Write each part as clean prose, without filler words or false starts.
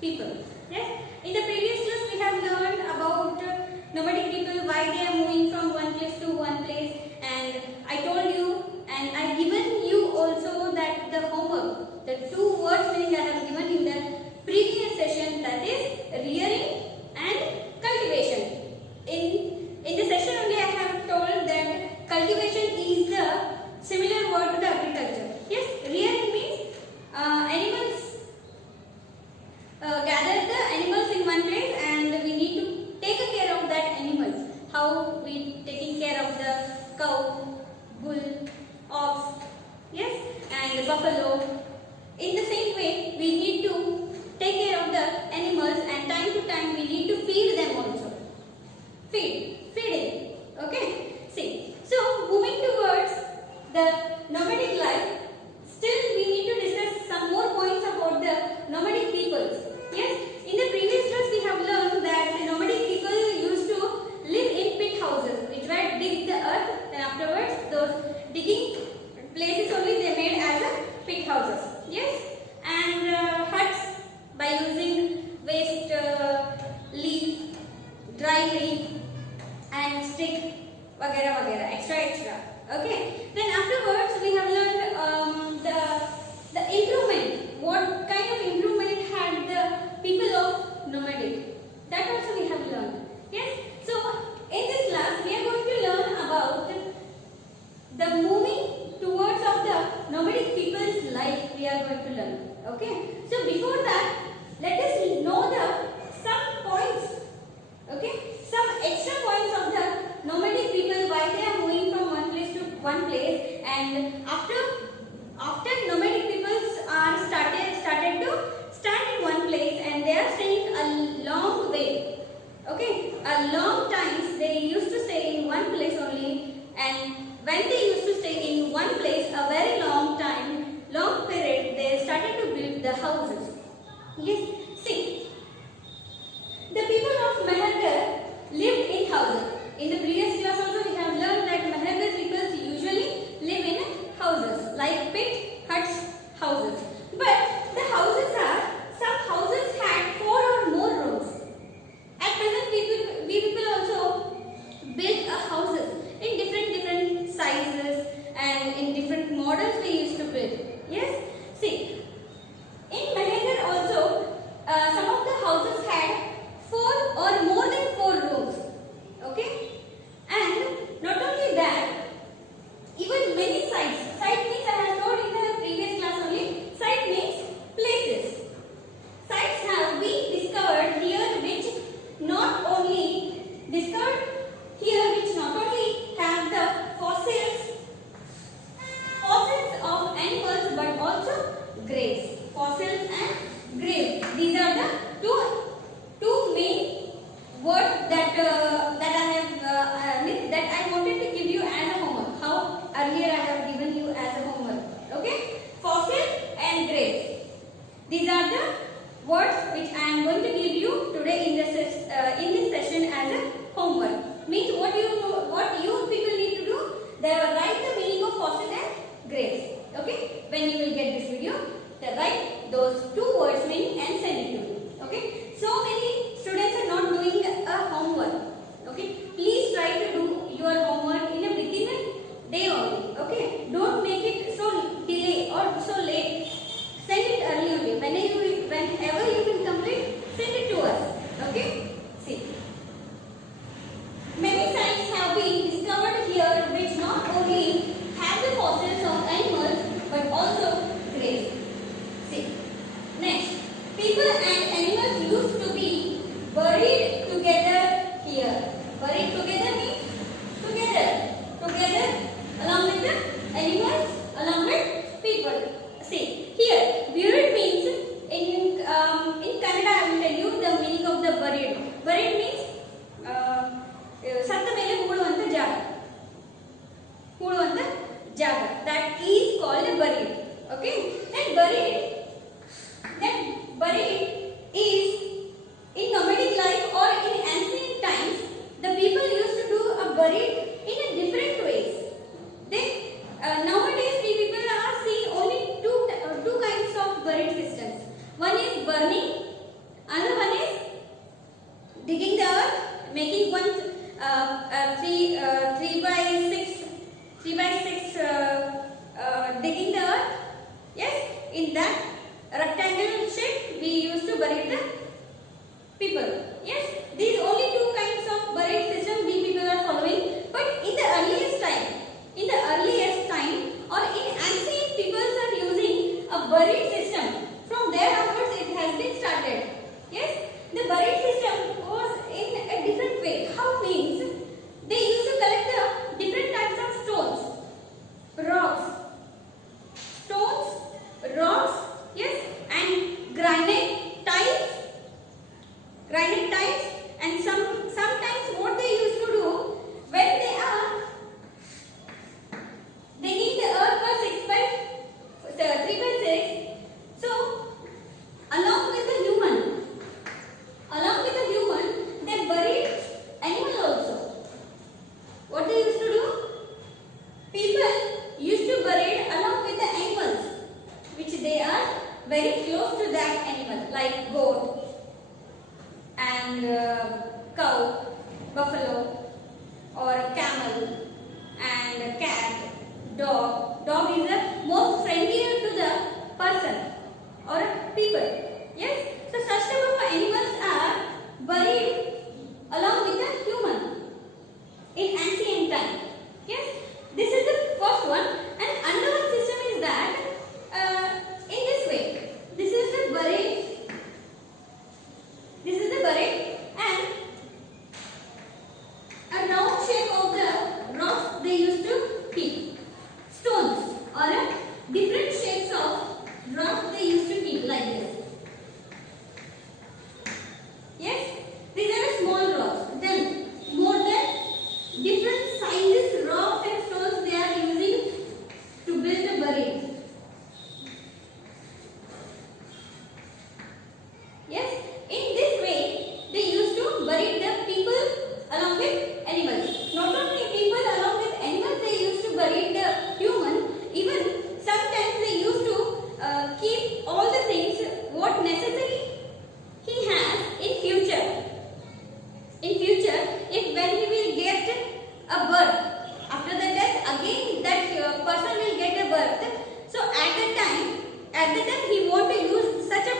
people. Yes. In the previous class we have learned about nomadic people, why they are moving from one place to one place, and I told you and I given you also that the homework, the two words meaning I have given in the previous session, that is rearing and cultivation. In the session only I have told that cultivation is the similar word to the agriculture. Yes, rearing means animals, gather the animals in one place and we need to take care of that animals. How we taking care of the cow, bull, ox, yes, and buffalo. In the same way, we need to take care of the animals, and time to time we need to feed them also. Feeding. Okay. See. So moving towards the nomadic life, still we need to discuss some more points about the nomadic peoples. Yes. In the previous class we have learned that the nomadic people used to live in pit houses, which were dig the earth, and afterwards those digging places only they made as a pit houses. Yes. And huts by using waste leaf, dry leaf and stick, वगैरह वगैरह, extra. Okay. Then afterwards we have learned the improvement. What kind of improvement had the people of nomadic? That also we have learned. Yes. So in this class we are going to learn about the moving towards of the nomadic people's life. We are going to learn. Okay. So before that, let us know some points. Okay. Some extra points of the nomadic people, why they are moving from one place to one place, and after nomadic peoples are started to stand in one place and they are staying a long way. Okay, a long times they used to stay in one place only, and when they used to stay in one place a very long time, long period, they started to build the houses. Yes, see, the people of Mehergarh lived in houses. In the previous class also we have learned that Mehergarh people usually live in houses like pit, huts, houses. But the houses some houses had 4 or more rooms. At present we people also build houses in different sizes and in different models we used to build. Yes, see, in Mehergarh also some of the houses had 4 or more than 4 rooms. Okay, and not only that, even many sites. Site means I have told in the previous class only. Site means places. Sites have been discovered here, which not only have the fossils of animals, but also graves. Fossils and graves. These are the two main words that I wanted to give you as a homework. How earlier I have given you as a homework. Okay, fossil and graves. These are the words which I am going to give you today in this session as a homework. Means what you people need to do. They will write the meaning of fossil and graves. Okay, when you will get this video, they write those 2 words meaning and send it to me. Okay, so many students are not doing a homework. Okay, please try to do your homework within a day only. Okay, don't make it so delay or so late. Send it early only. Whenever you will complete, send it to us. Okay, see. Many sites have been discovered here which not only have the fossils of animals but also graves. See. Next, people and animals used to be buried together here. Buried together means together along with the animals, along with people. See, here buried means in Kannada I will tell you the meaning of the buried. Buried means satta mele hooduvanta jaga. That is called buried. Okay, and buried is in nomadic life or in ancient times. The people used to do a buried in a different ways. Nowadays we people are seeing only two kinds of buried systems. One is burning Another one is digging the earth, making one 3 by 6 digging the earth. Yes, in that rectangle shape we used to bury the people. Yes, these only two kinds of buried system we people are following. But in the earliest time or in ancient peoples are using a buried system. From there onwards it has been started. Yes, the buried system was in a different way. How means they used to collect the different types of stones, rocks, yes, and granite tiles, and sometimes what they used to do when they are digging the earth for 3 by 6. So along with the human, they buried animal also. What they used to do? People used to bury along with the animals, which they are very close to that animal, like goat and cow, buffalo, or camel, and cat, dog. Dog is the most friendlier to the person or people. Yes, so such type of animals are buried along with the human in ancient time. Yes, this is the first one. And another one system is that in this way, this is the buried, and a round shape of the rocks they used to keep, stones or different shapes of rocks they used to keep like this. Yes, these are the small rocks. Then more than different sizes rocks and stones they are using to build a buried. Yes, in this way they used to bury the people along with animals. Not only people along with animals, they used to bury the human. Even sometimes they used to keep all the things what necessary he has in future. If when he will get a birth, after the death again that person will get a birth. So at the time he want to use such a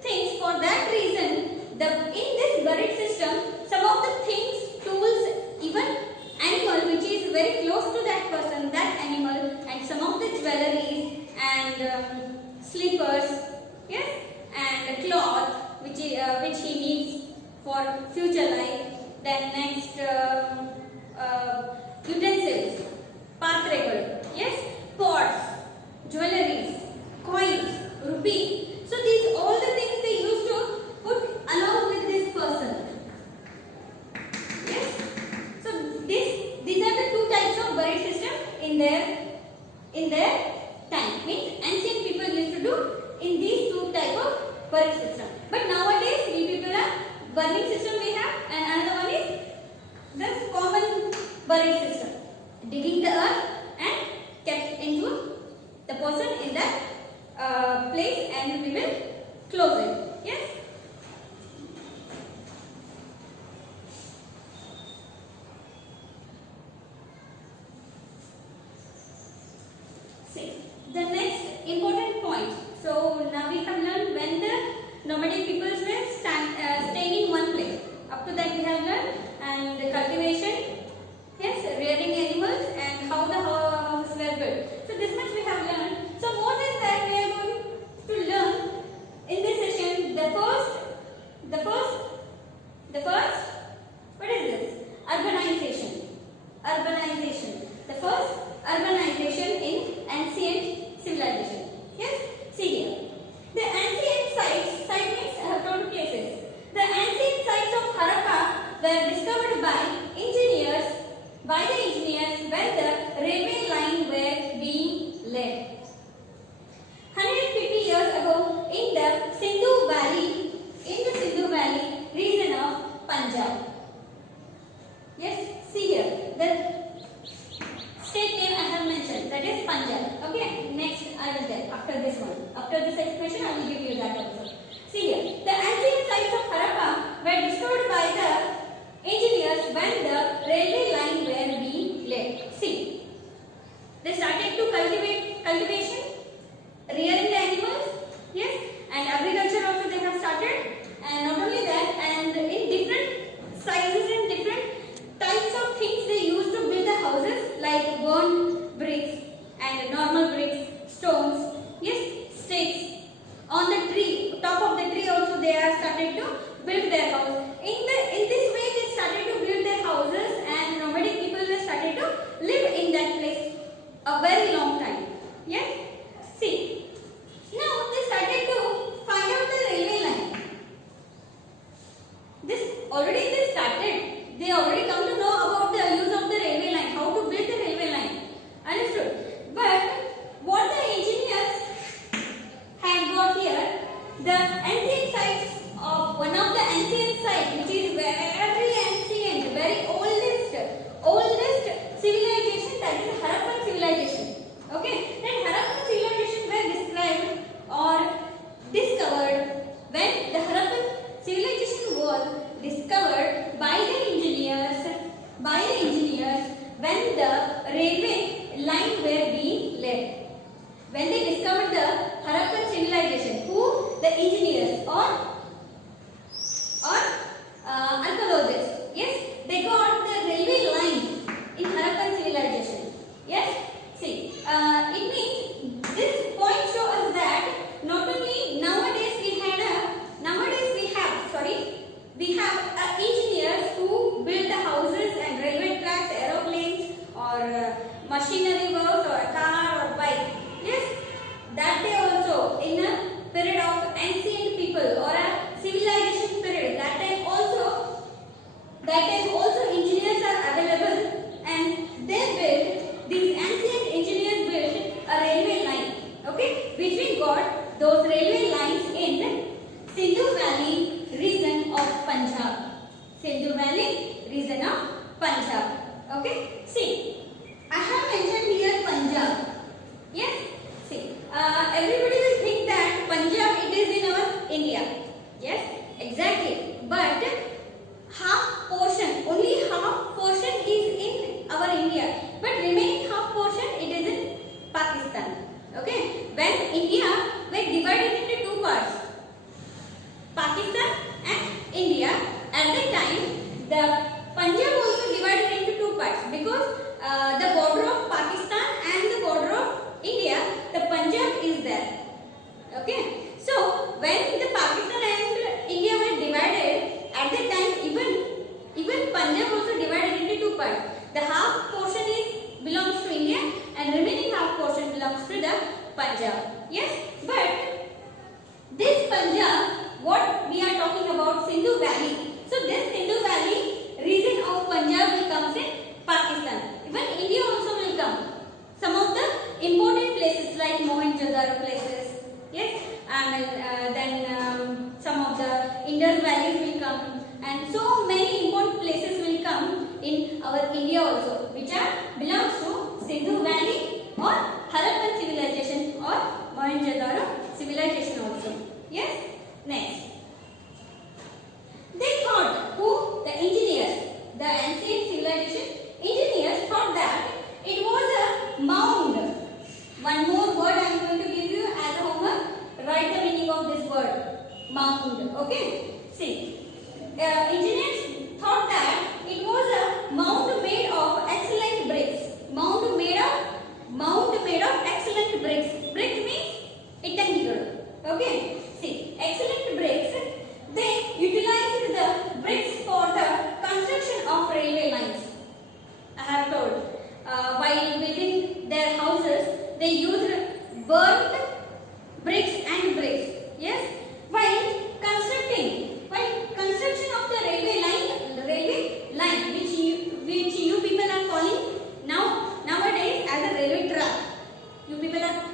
things. For that reason, in this buried system, some of the things, tools, even animal which is very close to that person, that animal, and some of the jewelries and slippers, yes, and cloth which he needs for future life. Then next utensils, pathregal, yes, pots, jewelries, coins, rupee. So these all the things they used to put along with this person. Yes. So these are the two types of buried system in their time. Means ancient people used to do in these two type of buried system. But nowadays we people are burning system we have, and another one is the common buried system, digging the earth and kept into the person in that place, and we will close it. Yes. See the next important point. So now we have learned when the nomadic peoples were staying in one place. Up to that we have learned, and the cultivation, yes, rearing animals, and how the houses were built. So this much we have learned. So more than that we are going to learn in this session the first what is this? Urbanization. The first urbanization in ancient civilization. Yes, see here. The and agriculture also they have started. And not only that, and in different sizes and different types of things they use to build the houses, like burnt bricks and normal bricks, stones, yes, sticks. On the tree, top of the tree also they are started to build their house. In this way they started to build their houses, and nomadic people were started to live in that place a very long time. Yes. See, now they started to find out the railway line. This already they started. They already come to know about the use of the railway line, how to build the railway line. Understood? But what the engineers had got here, the ancient sites of one of the ancient sites, which is very ancient, very oldest civilization, that is Harappan civilization. Okay, then Harappan civilization were described or discovered when the Harappan civilization was discovered by the engineers when the railway line were being laid. When they discovered the Harappan civilization, who? The engineers or archaeologists. Yes, they got the railway line in Harappan civilization. Yes, see, it means this point shows us that not only nowadays we have engineers who build the houses and railway tracks, aeroplanes, or machinery works, or a car or bike. Yes, that day also in a period of ancient people or a civilization period, that time also engineers are available, and these ancient engineers built a railway line. Okay, which we got those railway lines in Sindhu Valley region of Punjab. Sindhu Valley region of Punjab. Okay, see, I have mentioned here Punjab. Yes, see, everybody will think that Punjab it is in our India. Yes, exactly. But only half portion is in our India. But remaining half portion it is in Pakistan. Okay, when India were divided into two parts, Pakistan and India, at that time the Punjab also divided into two parts, because the border of Pakistan and the border of India, the Punjab is there. Okay, so when the Pakistan and India were divided, at that time even Punjab also divided into two parts. The half portion belongs to India and remaining half portion belongs to the Punjab. Yes, but this Punjab, what we are talking about, Sindhu Valley. So this Sindhu Valley region of Punjab will come in Pakistan. Even India also will come. Some of the important places like Mohenjo-daro places, yes, and then some of the Indus valleys will come, and so many important places will come in our India also, which belongs to Sindhu Valley or Harappan civilization or Mohenjo-daro civilization also. Yes, next. They thought, who? The engineers, the ancient civilization engineers thought that it was a mound. One more word I am going to give you as a homework. Write the meaning of this word, mound. Okay. See, engineers thought that it was a mound made of excellent bricks. Mound made of excellent bricks. Brick means rectangular. Okay. See, excellent bricks. They utilized the bricks for the construction of railway lines. I have told. While building their houses, they used burnt bricks and bricks. Yes. While construction of the railway line, which you people are calling nowadays as a railway track. You people are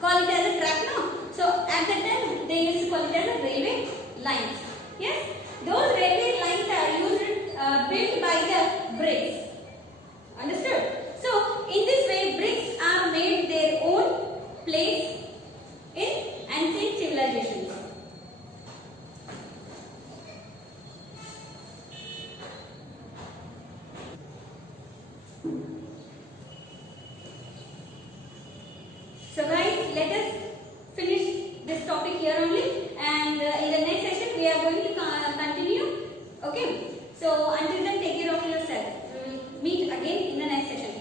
call it as a track now. So at that time they used to call it as a railway lines. Yes. Those railway lines are built by the bricks. Understood? So in this way, bricks are made their own place in ancient civilizations. So guys, let us finish this topic here only. Okay. So until then, take care of yourself. We will meet again in the next session.